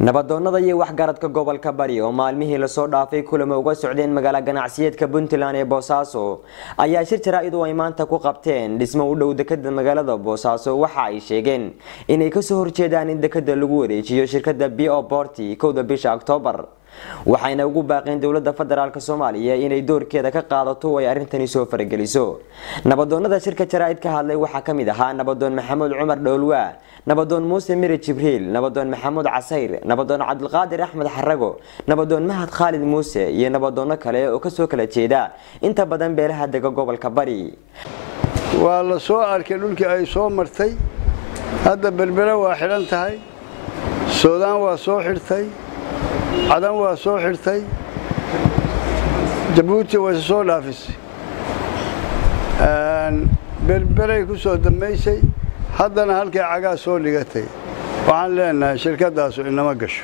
nabadoonnada iyo waxgaradka gobolka Bari oo maalmihii la soo dhaafay kulamo uga socdeen magaalada ganacsiyeedka Puntland ee Boosaaso ayaa shir jaraa'id ay maanta ku qabteen dhismo u dhow dekedda magaalada Boosaaso waxa ay sheegeen inay ka soo horjeedaan in dekedda lagu wareejiyo shirkadda BO Porti 1 bisha October waxayna ugu baaqeen dawladda federaalka Soomaaliya inay doorkeeda ka qaadato oo ay arintani soo farageliso nabadoonnada shirka jaraa'id ka hadlay waxa kamid ahaa nabadoon Maxamed Cumar Dhowlwa nabadoon Muuse Mire Jibriil nabadoon Maxamed Casayr nabadoon Cabdulqaadir Axmed Xarago nabadoon Mahad Khalid Muuse iyo nabadoon kale oo ka soo kala jeeda inta badan beelaha dega gobolka Bari waa la soo arkay dhulkii ay soo martay hadda berbera waa xiran tahay Suudaan waa soo xirtay عدن وسو xirtay Djibouti waa soo dhaafisay berberay ku soo dhameysay haddana halkii cagaa soo dhigatay waxaan leenahay shirkadaas inama gasho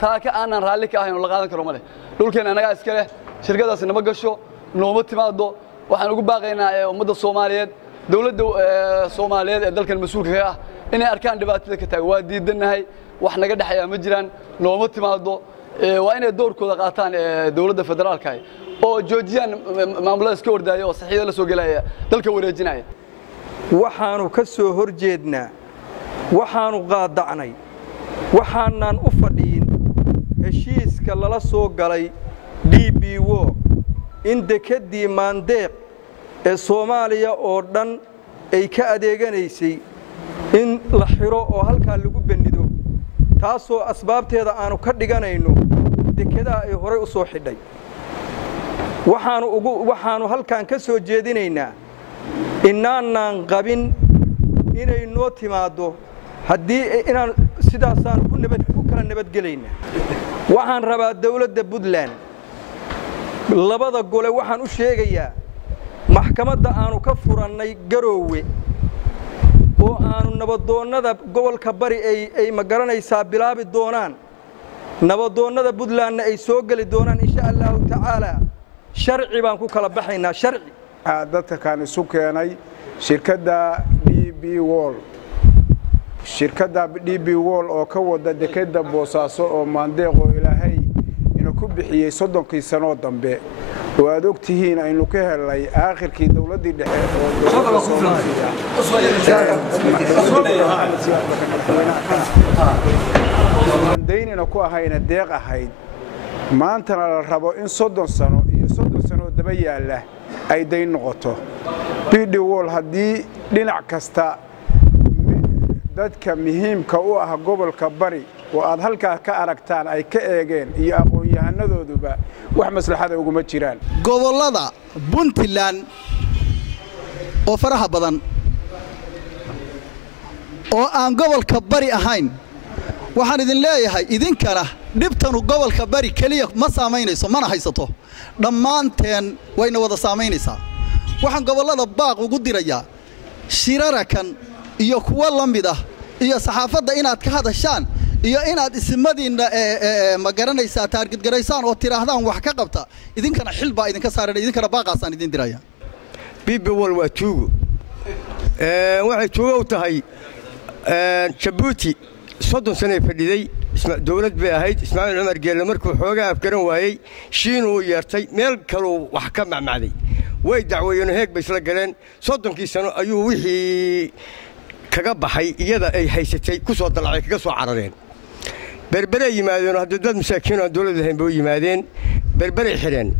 taaka aanan raali ka ahayn oo la qaadan karo male dhulkeena anaga iska leh shirkadaas inama gasho nooma timaado waxaan ugu baaqaynaa ummadda Soomaaliyeed dawladda Soomaaliyeed ee dalkan mas'uulka ka ah inay arkaan dhibaatada ka taag waa diidanahay wax naga dhaxaya ma jiraan nooma timaado waa inay doorkooda qaataan dawladda federaalka oo joojiyaan maamulada iska ordaayo oo saxiido la soo galaya dalka wareejinaya waxaanu ka soo horjeednaa waxaanu qaadacnay waxaanan u fadhiin heshiiska lala soo galay DBO in dekedii maandeeq ee Soomaaliya oo dhan ay ka adeeganaysay in la xiro oo halka lagu banido taasoo asbaabteeda aanu ka dhiganayno dekada ay hore u soo xidhay waxaanu halkaan ka soo jeedinaynaa inaanan qabin inay noo timaado haddii inaan sidaasaan ku kala nabadgelayna waxaan rabaa dawladda Puntland labada gole waxaan u sheegayaa maxkamadda aanu ka furannay Garoowe oo aanu nabadoonnada gobolka Bari ay magaranaysaa bilaabi doonaan nabadoonnada Puntland ay soo gali doonaan insha Allah ta'ala sharci baan ku kala baxaynaa sharci dadka kan isu keenay shirkadda DB Wall shirkadda DB Wall oo ka wada dekedda Boosaaso oo maandeeqo Ilaahay inuu ku bixiyay 30 sano dambe oo aad ogtihiin aynu ka helay aakhirkii dawladii dhexe oo Soomaaliya deynina ku ahayna deeq ahayd maanta la rabo in 30 sano iyo 30 sano daba yaala ay deyn noqoto DB Wall hadii dhinac kasta dadka muhiimka u ah gobolka Bari oo aad halka ka aragtaan ay ka eegeen iyo aqoon-yahanadooduba wax maslaxada ugu ma jiraan gobolada Puntland oo faraha badan oo aan gobolka Bari ahayn waxaan idin leeyahay idinkana dhibtanu gobolka Bari kaliya ma saameynayso mana haysato dhamaanteen wayna wada saameynaysaa waxaan gobolada baaq ugu dirayaa shirarakan iyo kuwa lamid ah iyo saxaafadda inaad ka hadashaan iyo inaad ismadiina ma garanaysaa target garaysaan oo tiraahdaan wax ka qabta idinkana xilba idinka saaran idinkana baaqaasaan idin diraya BB Wall waa tuugo waxay tuugo u tahay Djibouti 30 sano fadhiday dawlad bay ahayd Ismaaciil Cumar Geelle markuu xoogaa afgaran waayay shiin uu yeertay meel kale wax ka macmaaday way dacwayeen heeg bay isla galeen 30 sano ayuu wixii kaga baxay iyada ay haysatay ku soo dalacay kaga soo carareen berbere yimaadeen hadda dad masaakiin oo dawladda ahayn bay yimaadeen berbere xireen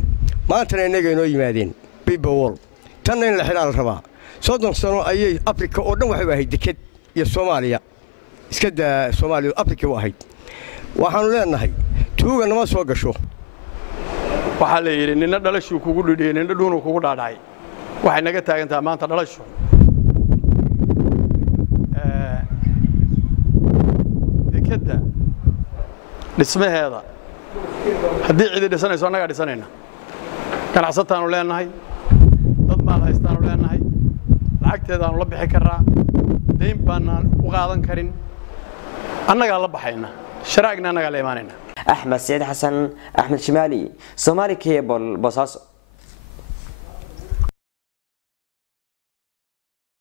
maanta inaga inoo yimaadeen BB Wall tan in la xiraal rabaa 30 sano ayay Afrika oo dhan waxay ahayd deked iyo Soomaaliya iska daa Soomaaliya Afrika waa ahayd waxaanu leenahay tuuga nama soo gasho waxa la yiri nina dhalashu kugu dhidheen nina dhuunu kugu dhaadhay waxay naga taagantaa maanta dhalashu dekeda dhismaheeda haddii cid dhisanayso anaga dhisanayna ganacsataanu leenahay dad maal haystaanu leenahay lacagteedaanu la bixi karaa deyn baanaan u qaadan karin annaga la baxayna sharaagna annaga la iimaanayna Ahmed Said Hassan Ahmed Shimali Somali Cable Boosaaso